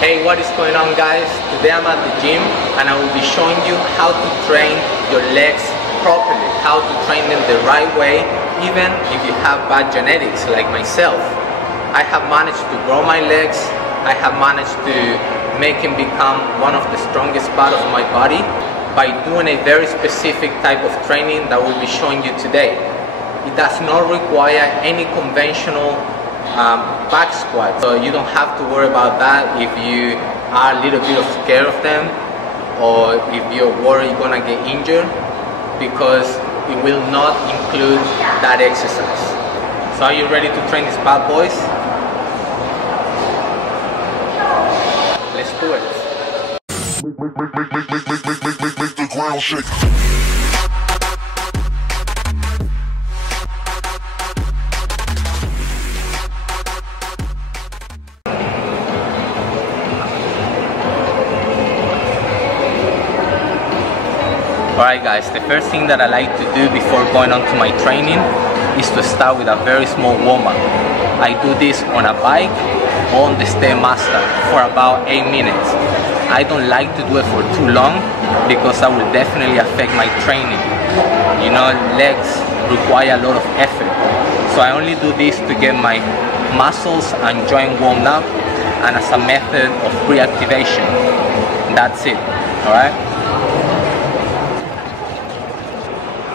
Hey, what is going on, guys? Today I'm at the gym and I will be showing you how to train your legs properly, how to train them the right way, even if you have bad genetics like myself. I have managed to grow my legs, I have managed to make them become one of the strongest part of my body by doing a very specific type of training that we'll be showing you today. It does not require any conventional back squat, so you don't have to worry about that if you are a little bit scared of them or if you're worried you're gonna get injured, because it will not include that exercise. So are you ready to train these bad boys? Let's do it. Make the ground shake. Alright guys, the first thing that I like to do before going on to my training is to start with a very small warm-up. I do this on a bike or on the Stairmaster for about 8 minutes. I don't like to do it for too long because that will definitely affect my training. You know, legs require a lot of effort. So I only do this to get my muscles and joint warmed up and as a method of pre-activation. That's it, alright?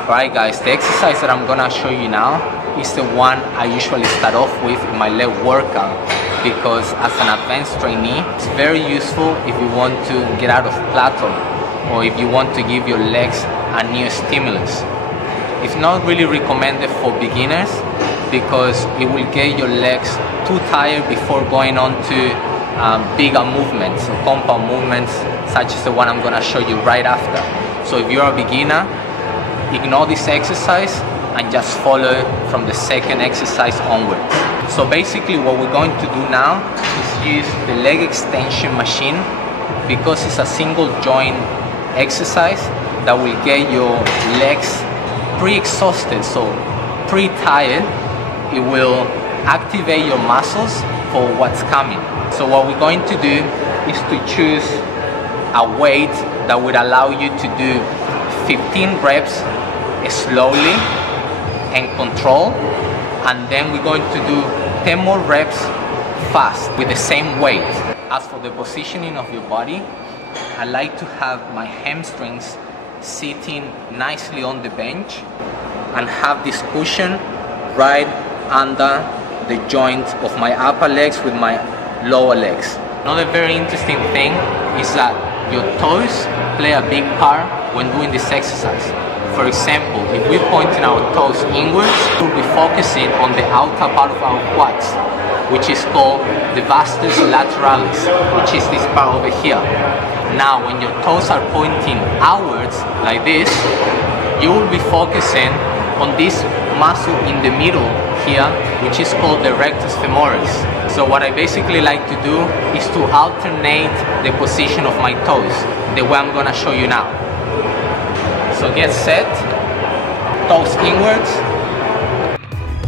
Alright guys, the exercise that I'm gonna show you now is the one I usually start off with in my leg workout, because as an advanced trainee, it's very useful if you want to get out of plateau or if you want to give your legs a new stimulus. It's not really recommended for beginners because it will get your legs too tired before going on to bigger movements, compound movements such as the one I'm gonna show you right after. So if you're a beginner, ignore this exercise and just follow from the second exercise onwards. So basically what we're going to do now is use the leg extension machine, because it's a single joint exercise that will get your legs pre-exhausted, so pre-tired. It will activate your muscles for what's coming. So what we're going to do is to choose a weight that would allow you to do 15 reps slowly and control, and then we're going to do 10 more reps fast with the same weight. As for the positioning of your body, I like to have my hamstrings sitting nicely on the bench and have this cushion right under the joint of my upper legs with my lower legs. Another very interesting thing is that your toes play a big part when doing this exercise. For example, if we're pointing our toes inwards, we'll be focusing on the outer part of our quads, which is called the vastus lateralis, which is this part over here. Now, when your toes are pointing outwards like this, you will be focusing on this muscle in the middle here, which is called the rectus femoris. So what I basically like to do is to alternate the position of my toes, the way I'm gonna show you now. So get set, toes inwards.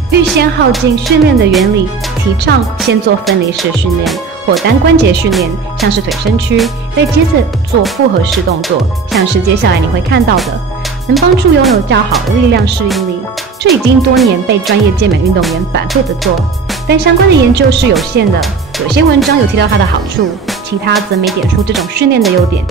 预先耗尽训练的原理，提倡先做分离式训练或单关节训练，像是腿伸屈，再接着做复合式动作，像是接下来你会看到的，能帮助拥有较好的力量适应力。这已经多年被专业健美运动员反复的做，但相关的研究是有限的。有些文章有提到它的好处，其他则没点出这种训练的优点。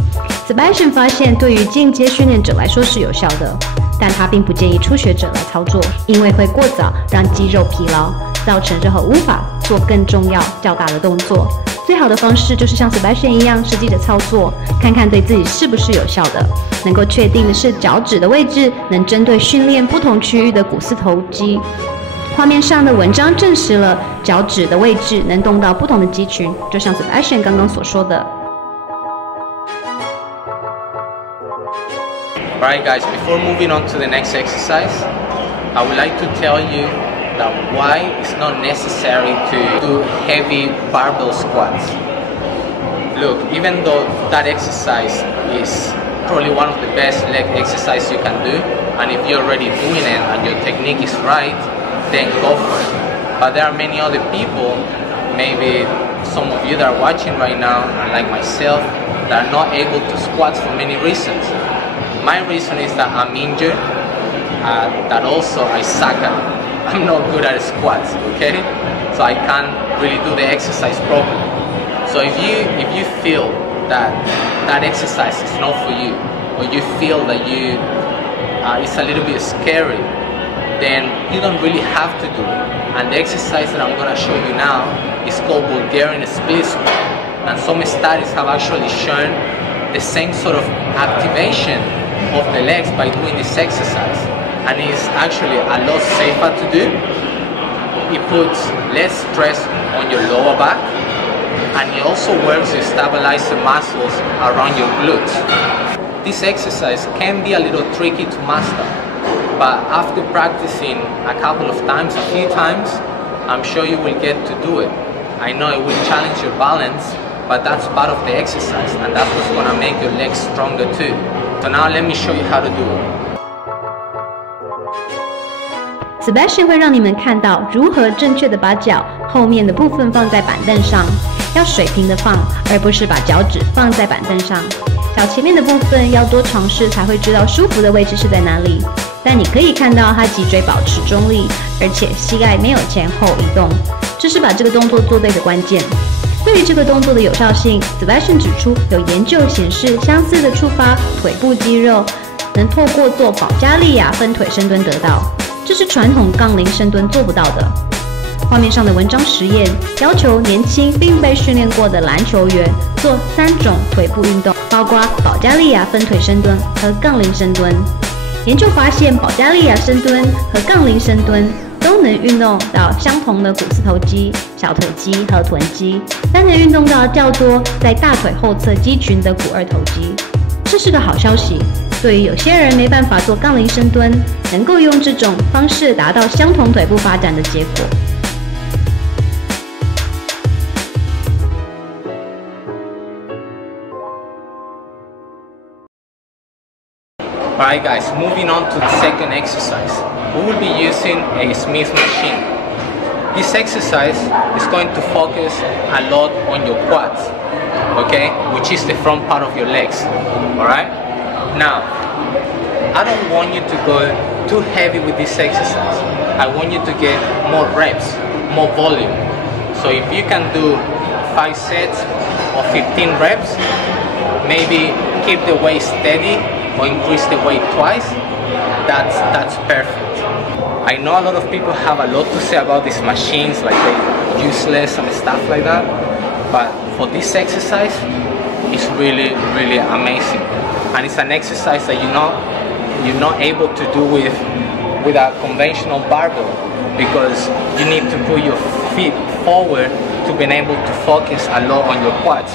Sebastian 发现，对于进阶训练者来说是有效的，但他并不建议初学者来操作，因为会过早让肌肉疲劳，造成日后无法做更重要较大的动作。最好的方式就是像 Sebastian 一样实际的操作，看看对自己是不是有效的。能够确定的是，脚趾的位置能针对训练不同区域的股四头肌。画面上的文章证实了脚趾的位置能动到不同的肌群，就像 Sebastian 刚刚所说的。Alright guys, before moving on to the next exercise, I would like to tell you that why it's not necessary to do heavy barbell squats. Look, even though that exercise is probably one of the best leg exercises you can do, and if you're already doing it and your technique is right, then go for it. But there are many other people, maybe some of you that are watching right now, and like myself, that are not able to squat for many reasons. My reason is that I'm injured, that also I suck at it. I'm not good at squats, okay? So I can't really do the exercise properly. So if you feel that exercise is not for you, or you feel that it's a little bit scary, then you don't really have to do it. And the exercise that I'm gonna show you now is called Bulgarian split squat. And some studies have actually shown the same sort of activation of the legs by doing this exercise. And it's actually a lot safer to do. It puts less stress on your lower back, and it also works to stabilize the muscles around your glutes. This exercise can be a little tricky to master, but after practicing a couple of times, a few times, I'm sure you will get to do it. I know it will challenge your balance, but that's part of the exercise, and that's what's gonna make your legs stronger too. So now let me show you how to do it. Sebastian 会让你们看到如何正确的把脚后面的部分放在板凳上，要水平的放，而不是把脚趾放在板凳上。脚前面的部分要多尝试才会知道舒服的位置是在哪里。但你可以看到他脊椎保持中立，而且膝盖没有前后移动，这是把这个动作做对的关键。对于这个动作的有效性 ，Sebastian 指出有研究显示，相似的触发腿部肌肉能透过做保加利亚分腿深蹲得到。这是传统杠铃深蹲做不到的。画面上的文章实验要求年轻并被训练过的篮球员做3种腿部运动，包括保加利亚分腿深蹲和杠铃深蹲。研究发现，保加利亚深蹲和杠铃深蹲都能运动到相同的股四头肌、小腿肌和臀肌，但能运动到较多在大腿后侧肌群的股二头肌。这是个好消息。对于有些人没办法做杠铃深蹲，能够用这种方式达到相同腿部发展的结果。Alright guys, moving on to the second exercise. We will be using a Smith machine. This exercise is going to focus a lot on your quads, okay, which is the front part of your legs. Alright? Now, I don't want you to go too heavy with this exercise. I want you to get more reps, more volume. So if you can do 5 sets or 15 reps, maybe keep the weight steady or increase the weight twice, that's perfect. I know a lot of people have a lot to say about these machines, like they're useless and stuff like that, but for this exercise, it's really, really amazing. And it's an exercise that you're not able to do with a conventional barbell, because you need to put your feet forward to be able to focus a lot on your quads.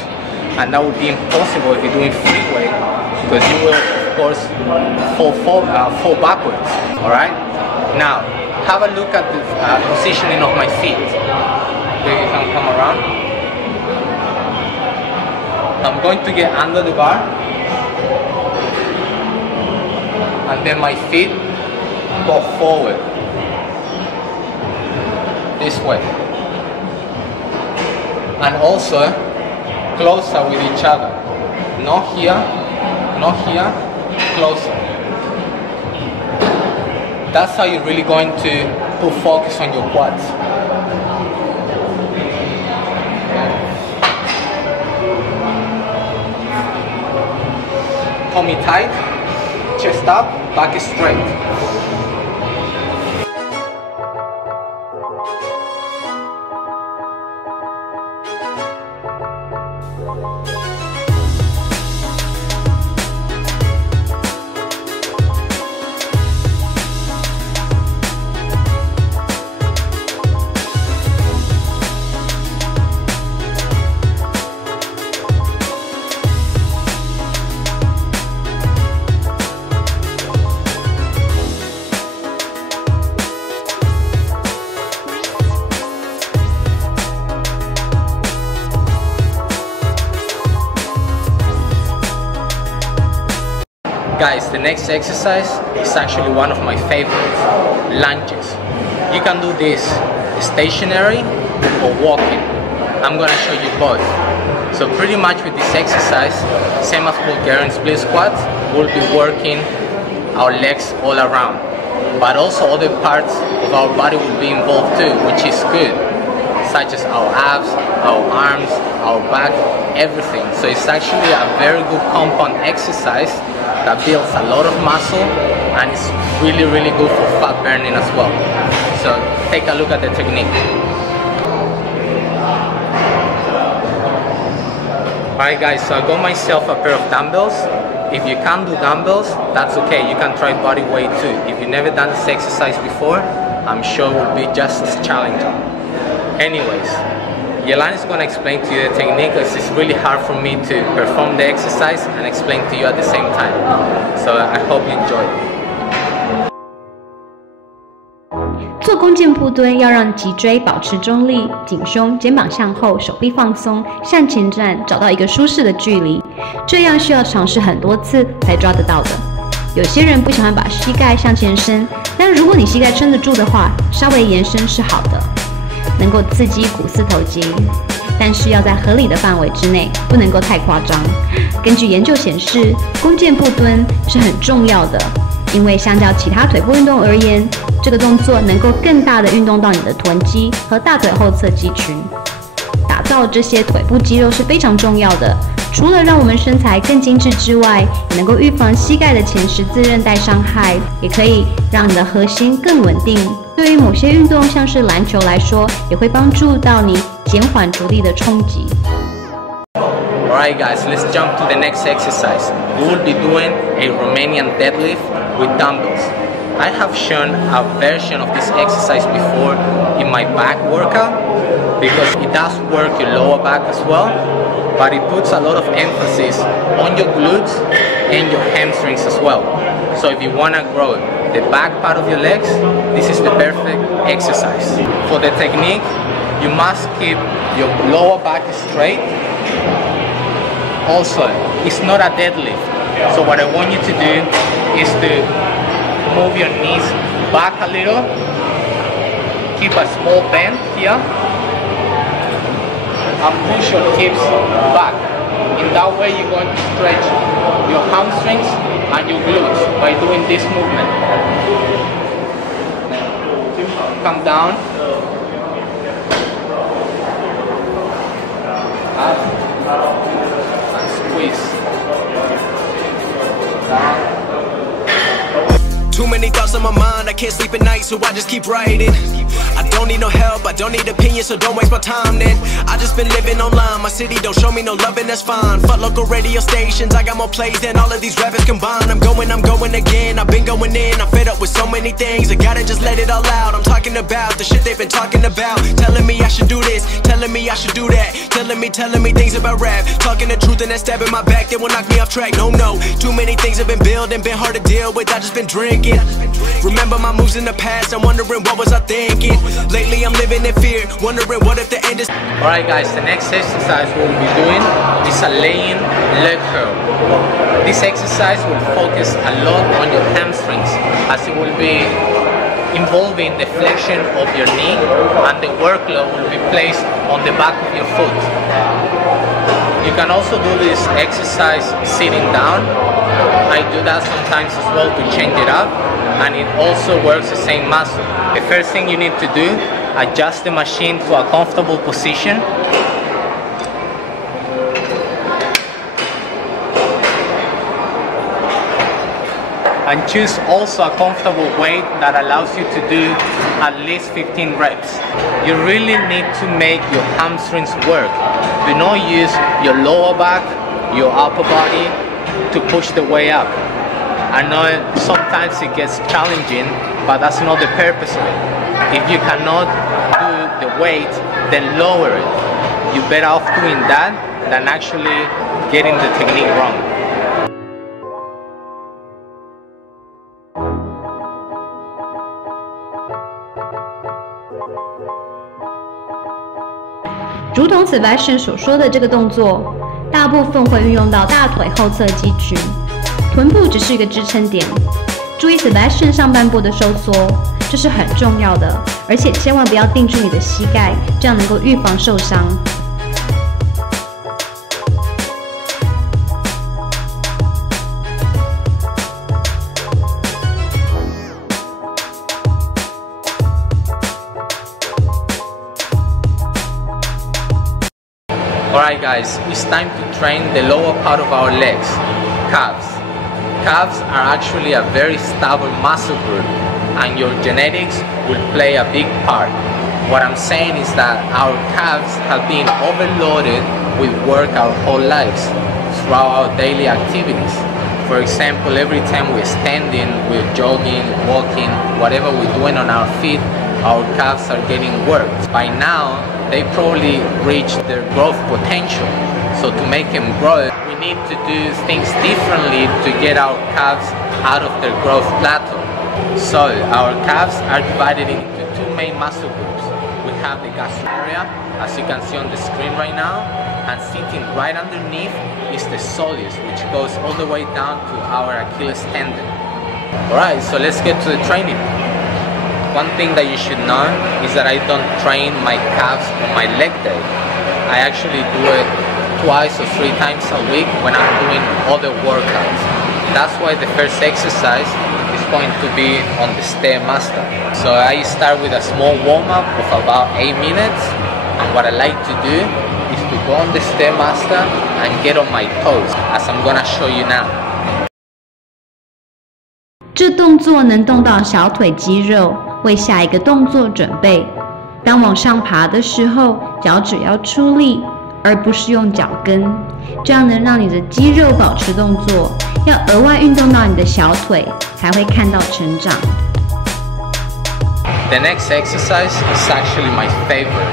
And that would be impossible if you're doing free weight, because you will, of course, fall backwards. Alright? Now, have a look at the positioning of my feet. There you can come around. I'm going to get under the bar, and then my feet go forward this way, and also closer with each other. Not here, not here, closer. That's how you're really going to put focus on your quads. Tummy tight, chest up, back straight. Guys, the next exercise is actually one of my favorites, lunges. You can do this stationary or walking. I'm gonna show you both. So pretty much with this exercise, same as Bulgarian split squats, we'll be working our legs all around. But also other parts of our body will be involved too, which is good, such as our abs, our arms, our back, everything. So it's actually a very good compound exercise that builds a lot of muscle and it's really, really good for fat burning as well. So take a look at the technique. Alright guys, so I got myself a pair of dumbbells. If you can't do dumbbells, that's okay. You can try body weight too. If you've never done this exercise before, I'm sure it will be just as challenging. Anyways, Yelena is going to explain to you the technique because it's really hard for me to perform the exercise and explain to you at the same time. So I hope you enjoy it. 做弓箭步蹲要让脊椎保持中立，颈胸、肩膀向后，手臂放松，向前站，找到一个舒适的距离。这样需要尝试很多次才抓得到的。有些人不喜欢把膝盖向前伸，但如果你膝盖撑得住的话，稍微延伸是好的，能够刺激股四头肌，但是要在合理的范围之内，不能够太夸张。根据研究显示，弓箭步蹲是很重要的，因为相较其他腿部运动而言，这个动作能够更大的运动到你的臀肌和大腿后侧肌群。打造这些腿部肌肉是非常重要的，除了让我们身材更精致之外，也能够预防膝盖的前十字韧带伤害，也可以让你的核心更稳定。对于某些运动，像是篮球来说，也会帮助到你减缓着力的冲击。Alright guys, let's jump to the next exercise. We will be doing a Romanian deadlift with dumbbells. I have shown a version of this exercise before in my back workout because it does work your lower back as well, but it puts a lot of emphasis on your glutes and your hamstrings as well. So if you want to grow the back part of your legs, this is the perfect exercise. For the technique, you must keep your lower back straight. Also, it's not a deadlift. So what I want you to do is to move your knees back a little. Keep a small bend here. And push your hips back. In that way you're going to stretch your hamstrings and your glutes by doing this movement. Come down. Up. And squeeze. Down. Too many thoughts on my mind, I can't sleep at night, so I just keep writing. I don't need no help, I don't need opinions, so don't waste my time then. I just been living online, my city don't show me no love and that's fine. Fuck local radio stations, I got more plays than all of these rappers combined. I'm going again, I've been going in, I'm fed up with so many things. I gotta just let it all out, I'm talking about the shit they've been talking about. Telling me I should do this, telling me I should do that. Telling me things about rap. Talking the truth and that stab in my back, they will knock me off track. No, too many things have been building, been hard to deal with, I just been drinking. Remember my moves in the past, I'm wondering what was I thinking. Lately I'm living in fear, wondering what if the end is. Alright guys, the next exercise we'll be doing is a laying leg curl. This exercise will focus a lot on your hamstrings as it will be involving the flexion of your knee and the workload will be placed on the back of your foot. You can also do this exercise sitting down. I do that sometimes as well to change it up, and it also works the same muscle. The first thing you need to do, adjust the machine to a comfortable position. And choose also a comfortable weight that allows you to do at least 15 reps. You really need to make your hamstrings work. Do not use your lower back, your upper body to push the way up. I know sometimes it gets challenging, but that's not the purpose of it. If you cannot do the weight, then lower it. You're better off doing that than actually getting the technique wrong. "如同 Sebastian 所说的这个动作，大部分会运用到大腿后侧肌群，臀部只是一个支撑点。注意 Sebastian 上半部的收缩，这是很重要的，而且千万不要定住你的膝盖，这样能够预防受伤。Alright guys, it's time to train the lower part of our legs, calves. Calves are actually a very stubborn muscle group, and your genetics will play a big part. What I'm saying is that our calves have been overloaded with work our whole lives throughout our daily activities. For example, every time we're standing, we're jogging, walking, whatever we're doing on our feet, our calves are getting worked. By now, they probably reached their growth potential. So to make them grow, we need to do things differently to get our calves out of their growth plateau. So our calves are divided into two main muscle groups. We have the gastrocnemius, as you can see on the screen right now, and sitting right underneath is the soleus, which goes all the way down to our Achilles tendon. Alright, so let's get to the training. One thing that you should know is that I don't train my calves on my leg day. I actually do it twice or 3 times a week when I'm doing other workouts. That's why the first exercise is going to be on the Stairmaster. So I start with a small warm-up of about 8 minutes, and what I like to do is to go on the Stairmaster and get on my toes, as I'm gonna show you now. 这动作能动到小腿肌肉，为下一个动作准备。当往上爬的时候，脚趾要出力，而不是用脚跟，这样能让你的肌肉保持动作。要额外运动到你的小腿，才会看到成长。The next exercise is actually my favorite.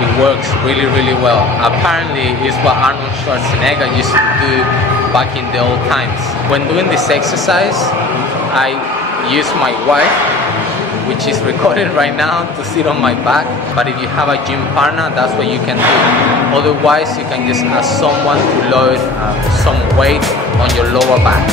It works really, really well. Apparently, it's what Arnold Schwarzenegger used to do back in the old times. When doing this exercise, I use my wife, which is recorded right now, to sit on my back. But if you have a gym partner, that's what you can do. Otherwise, you can just ask someone to load some weight on your lower back.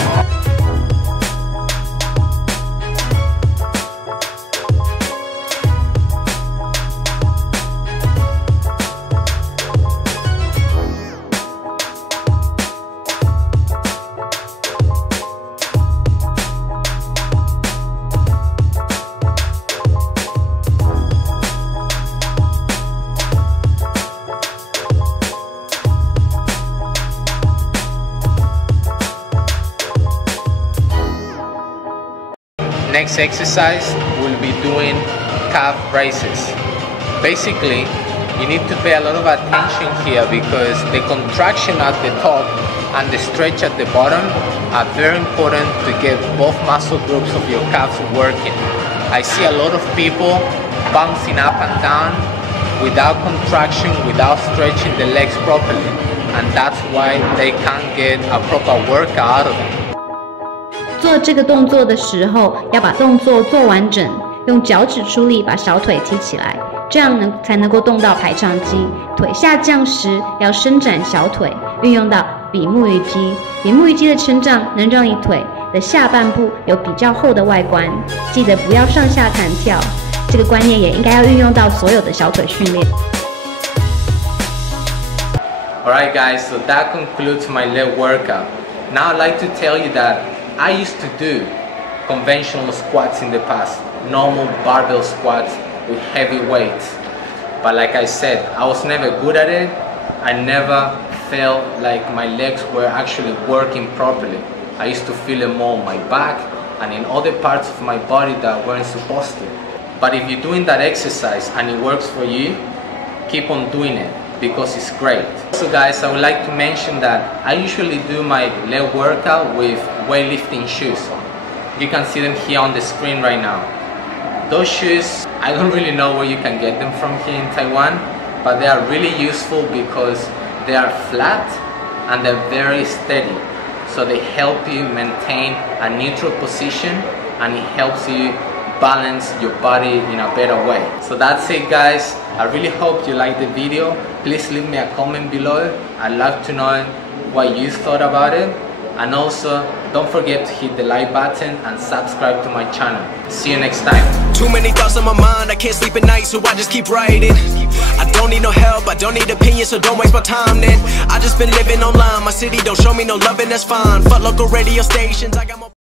Next exercise, we'll be doing calf raises. Basically, you need to pay a lot of attention here because the contraction at the top and the stretch at the bottom are very important to get both muscle groups of your calves working. I see a lot of people bouncing up and down without contraction, without stretching the legs properly, and that's why they can't get a proper workout out of it. 做这个动作的时候，要把动作做完整，用脚趾出力把小腿提起来，这样才能够动到排肠肌。腿下降时要伸展小腿，运用到比目鱼肌。比目鱼肌的成长能让你腿的下半部有比较厚的外观。记得不要上下弹跳，这个观念也应该要运用到所有的小腿训练。Alright guys, so that concludes my leg workout. Now I'd like to tell you that I used to do conventional squats in the past, normal barbell squats with heavy weights. But like I said, I was never good at it. I never felt like my legs were actually working properly. I used to feel it more on my back and in other parts of my body that weren't supposed to. But if you're doing that exercise and it works for you, keep on doing it because it's great. So guys, I would like to mention that I usually do my leg workout with weightlifting shoes. You can see them here on the screen right now. Those shoes, I don't really know where you can get them from here in Taiwan, but they are really useful because they are flat and they're very steady. So they help you maintain a neutral position and it helps you balance your body in a better way. So that's it guys. I really hope you liked the video. Please leave me a comment below. I'd love to know what you thought about it. And also, don't forget to hit the like button and subscribe to my channel. See you next time. Too many thoughts on my mind, I can't sleep at night, so I just keep writing. I don't need no help, I don't need opinions, so don't waste my time then. I just been living online, my city don't show me no love and that's fine. Fuck local radio stations, I got more